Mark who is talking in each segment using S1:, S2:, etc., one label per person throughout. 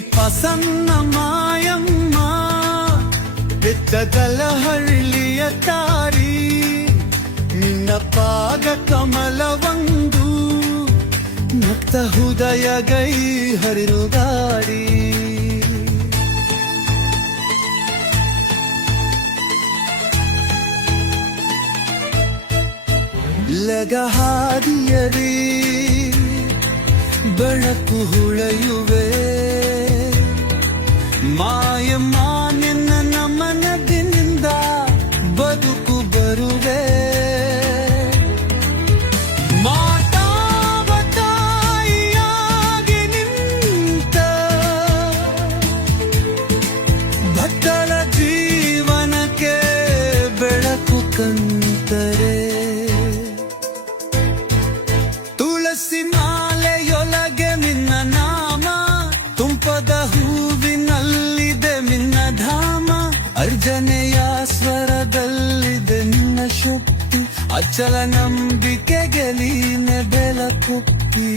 S1: ಪ್ರಸನ್ನ ಮಾಯಮ್ಮ ಬೆಟ್ಟದಲ ತಾರಿ ನಿನ್ನ ಪಾದ ಕಮಲವೊಂದು ಮುಕ್ತ ಹೃದಯ ಗೈ ಹರಿರುಗಾಡಿ ಲಗಹಾದಿಯರಿ ಬೆಳಕು ಹೊಳೆಯುವೆ. ಮಾಯಮ್ಮ ನಿನ್ನ ನಮನದಿಂದ ಬದುಕು ಬರುವೆ. ಮಾತಾವತಾಯಿಯಾಗಿ ನಿಂತ ಭಕ್ತರ ಜೀವನಕ್ಕೆ ಬೆಳಕು ಕಂತರೆ. ತುಳಸಿ ಮಾಲೆಯೊಳಗೆ ನಿನ್ನ ನಾಮ ತುಂಬದ ಹೂವಿನಲ್ಲ ಅರ್ಜನೆಯ ಸ್ವರದಲ್ಲಿದೆ ನಿನ್ನ ಶಕ್ತಿ ಅಚಲ ನಂಬಿಕೆಗೆ ನೀನೆ ಬೆಳಕುತ್ತಿ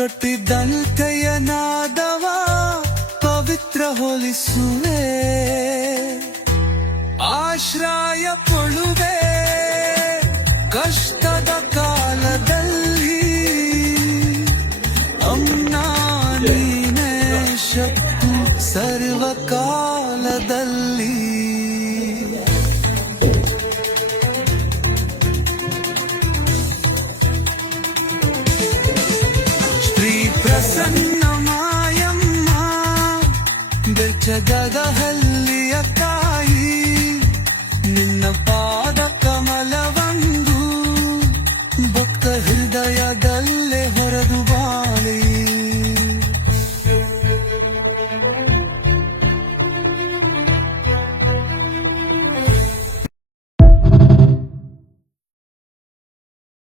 S1: ಪ್ರತಿದಂತೆಯ ನಾದವ ಪವಿತ್ರ ಹೋಲಿಸುವೆ ಆಶ್ರಯ ಕೊಳುವೆ ಕಷ್ಟದ ಕಾಲದಲ್ಲಿ. ಅಮ್ಮ ನೀನೇ ಶಕ್ತಿ ಸರ್ವಕಾಲದಲ್ಲಿ ಜಗದ ಹಲ್ಲಿಯ ತಾಯಿ ನಿನ್ನ ಪಾ